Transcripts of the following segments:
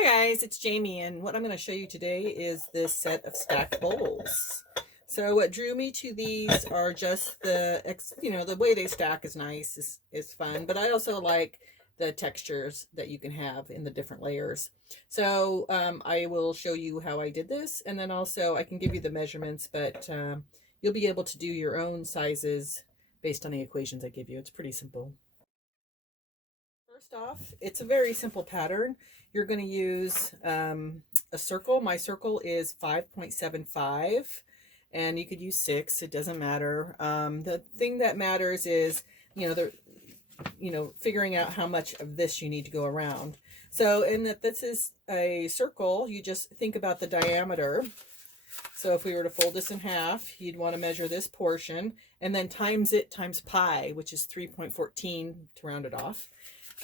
Hi guys, it's Jamie, and what I'm going to show you today is this set of stacked bowls. So what drew me to these are just the way they stack is nice, is fun, but I also like the textures that you can have in the different layers. So I will show you how I did this, and then also I can give you the measurements, but you'll be able to do your own sizes based on the equations I give you. It's pretty simple. First off, it's a very simple pattern. You're going to use a circle. My circle is 5.75, and you could use 6. It doesn't matter. The thing that matters is, figuring out how much of this you need to go around. So in that this is a circle, you just think about the diameter. So if we were to fold this in half, you'd want to measure this portion and then times it times pi, which is 3.14 to round it off.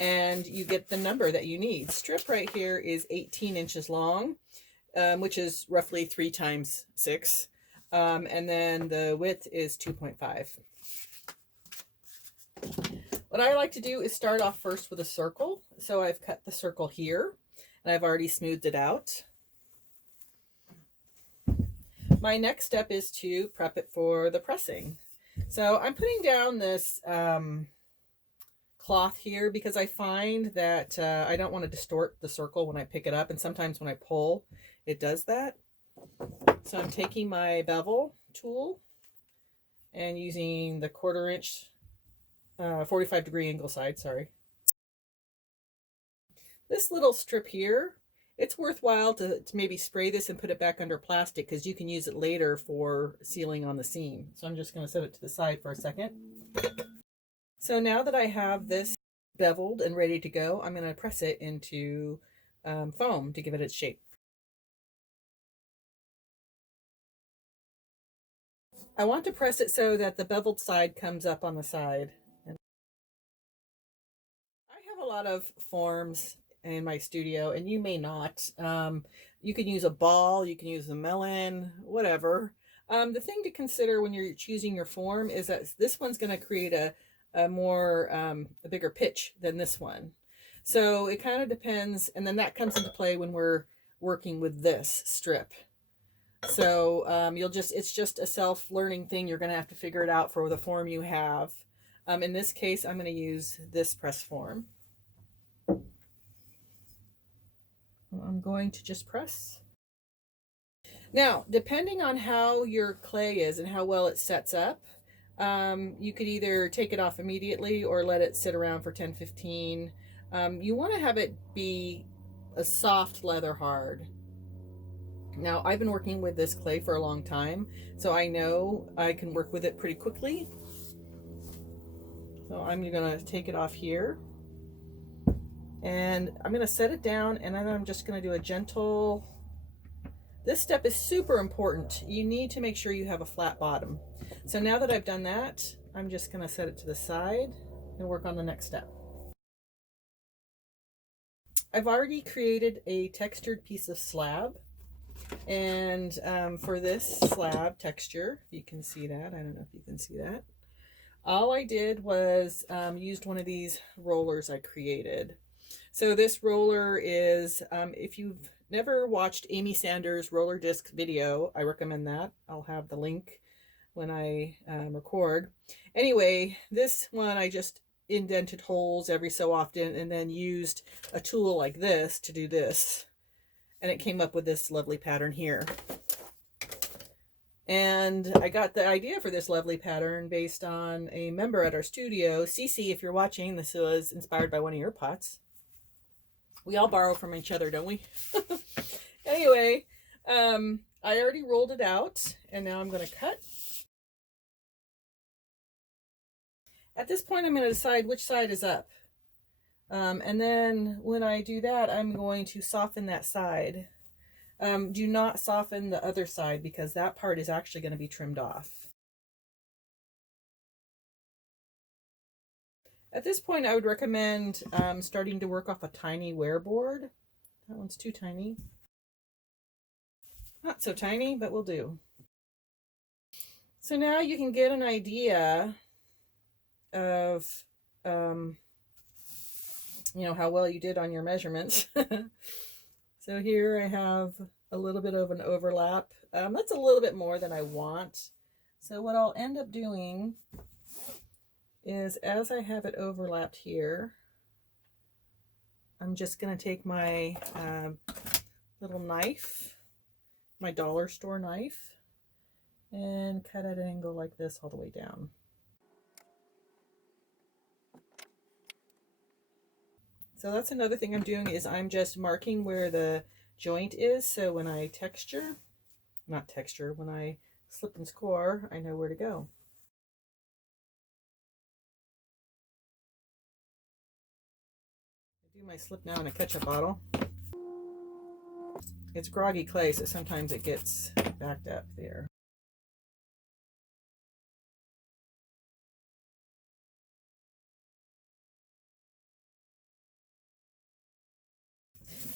And you get the number that you need. Strip right here is 18 inches long, which is roughly 3 times 6. And then the width is 2.5. What I like to do is start off first with a circle. So I've cut the circle here, and I've already smoothed it out. My next step is to prep it for the pressing. So I'm putting down this cloth here because I find that I don't want to distort the circle when I pick it up, and sometimes when I pull it does that. So I'm taking my bevel tool and using the 1/4 inch 45-degree angle side, sorry. This little strip here, it's worthwhile to maybe spray this and put it back under plastic because you can use it later for sealing on the seam. So I'm just going to set it to the side for a second. So now that I have this beveled and ready to go, I'm going to press it into foam to give it its shape. I want to press it so that the beveled side comes up on the side. And I have a lot of forms in my studio, and you may not. You can use a ball, you can use a melon, whatever. The thing to consider when you're choosing your form is that this one's going to create a bigger pitch than this one. So it kind of depends, and then that comes into play when we're working with this strip. So it's just a self-learning thing. You're going to have to figure it out for the form you have. In this case, I'm going to use this press form. I'm going to just press. Now, depending on how your clay is and how well it sets up, you could either take it off immediately or let it sit around for 10-15. You want to have it be a soft leather hard. Now, I've been working with this clay for a long time, so I know I can work with it pretty quickly. So I'm going to take it off here, and I'm going to set it down, and then I'm just going to do a gentle... This step is super important. You need to make sure you have a flat bottom. So now that I've done that, I'm just going to set it to the side and work on the next step. I've already created a textured piece of slab. And for this slab texture, if you can see that, I don't know if you can see that, all I did was used one of these rollers I created. So this roller is, if you've never watched Amy Sanders' roller disc video, I recommend that. I'll have the link when I record. Anyway, this one I just indented holes every so often and then used a tool like this to do this. And it came up with this lovely pattern here. And I got the idea for this lovely pattern based on a member at our studio. Cece, if you're watching, this was inspired by one of your pots. We all borrow from each other, don't we? Anyway, I already rolled it out, and now I'm going to cut. At this point, I'm going to decide which side is up. And then when I do that, I'm going to soften that side. Do not soften the other side because that part is actually going to be trimmed off. At this point, I would recommend starting to work off a tiny wear board. That one's too tiny. Not so tiny, but will do. So now you can get an idea of how well you did on your measurements. So here I have a little bit of an overlap. That's a little bit more than I want. So what I'll end up doing is, as I have it overlapped here, I'm just going to take my little knife, my dollar store knife, and cut at an angle like this all the way down. So that's another thing I'm doing, is I'm just marking where the joint is, so when I when I slip and score, I know where to go. I do my slip now in a ketchup bottle. It's groggy clay, so sometimes it gets backed up there.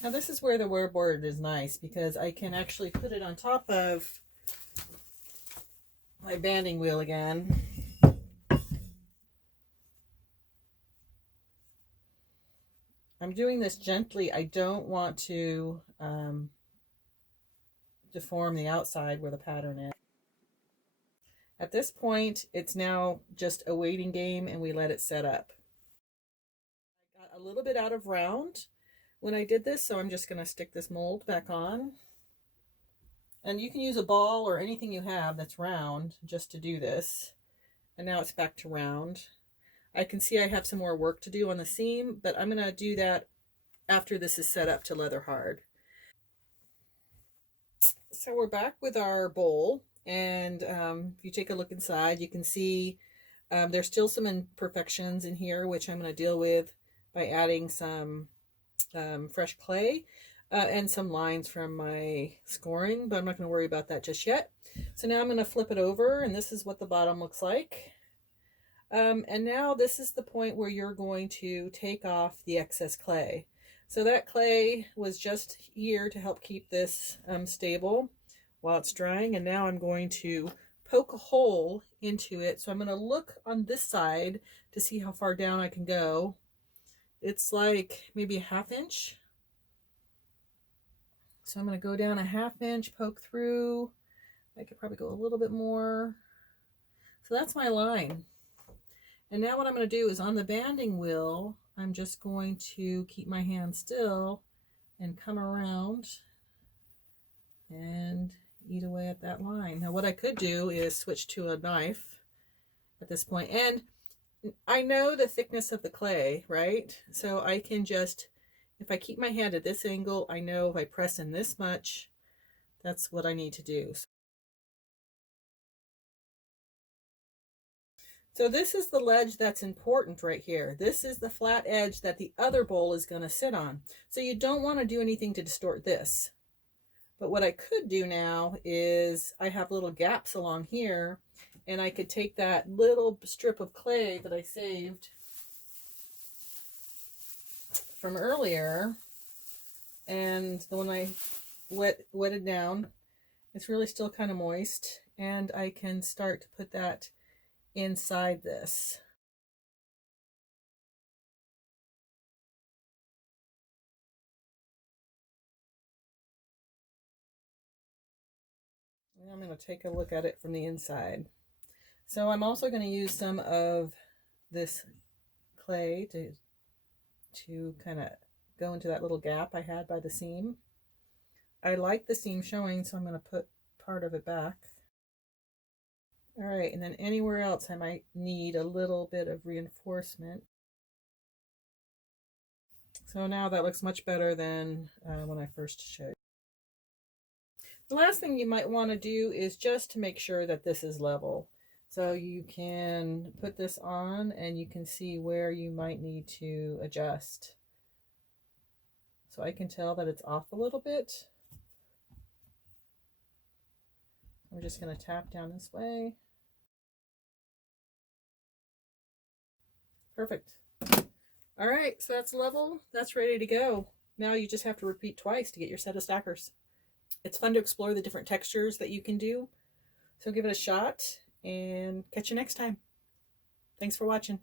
Now this is where the wear board is nice, because I can actually put it on top of my banding wheel again. I'm doing this gently. I don't want to deform the outside where the pattern is. At this point, it's now just a waiting game, and we let it set up. I got a little bit out of round when I did this, so I'm just going to stick this mold back on. And you can use a ball or anything you have that's round just to do this. And now it's back to round. I can see I have some more work to do on the seam, but I'm going to do that after this is set up to leather hard. So we're back with our bowl, and if you take a look inside, you can see there's still some imperfections in here, which I'm going to deal with by adding some fresh clay and some lines from my scoring, but I'm not going to worry about that just yet. So now I'm going to flip it over, and this is what the bottom looks like. And now this is the point where you're going to take off the excess clay. So that clay was just here to help keep this stable while it's drying. And now I'm going to poke a hole into it. So I'm going to look on this side to see how far down I can go. It's like maybe a 1/2 inch. So I'm going to go down a 1/2 inch, poke through. I could probably go a little bit more. So that's my line. And now what I'm going to do is, on the banding wheel, I'm just going to keep my hand still and come around and eat away at that line. Now what I could do is switch to a knife at this point. And I know the thickness of the clay, right? So I can just, if I keep my hand at this angle, I know if I press in this much, that's what I need to do. So this is the ledge that's important right here. This is the flat edge that the other bowl is going to sit on. So you don't want to do anything to distort this. But what I could do now is, I have little gaps along here, and I could take that little strip of clay that I saved from earlier, and the one I wetted down, it's really still kind of moist, and I can start to put that inside this. And I'm going to take a look at it from the inside. So I'm also going to use some of this clay to kind of go into that little gap I had by the seam. I like the seam showing, so I'm going to put part of it back. All right, and then anywhere else I might need a little bit of reinforcement. So now that looks much better than when I first showed. The last thing you might want to do is just to make sure that this is level. So you can put this on and you can see where you might need to adjust. So I can tell that it's off a little bit. I'm just going to tap down this way. Perfect. All right, so that's level. That's ready to go. Now you just have to repeat twice to get your set of stackers. It's fun to explore the different textures that you can do. So give it a shot and catch you next time. Thanks for watching.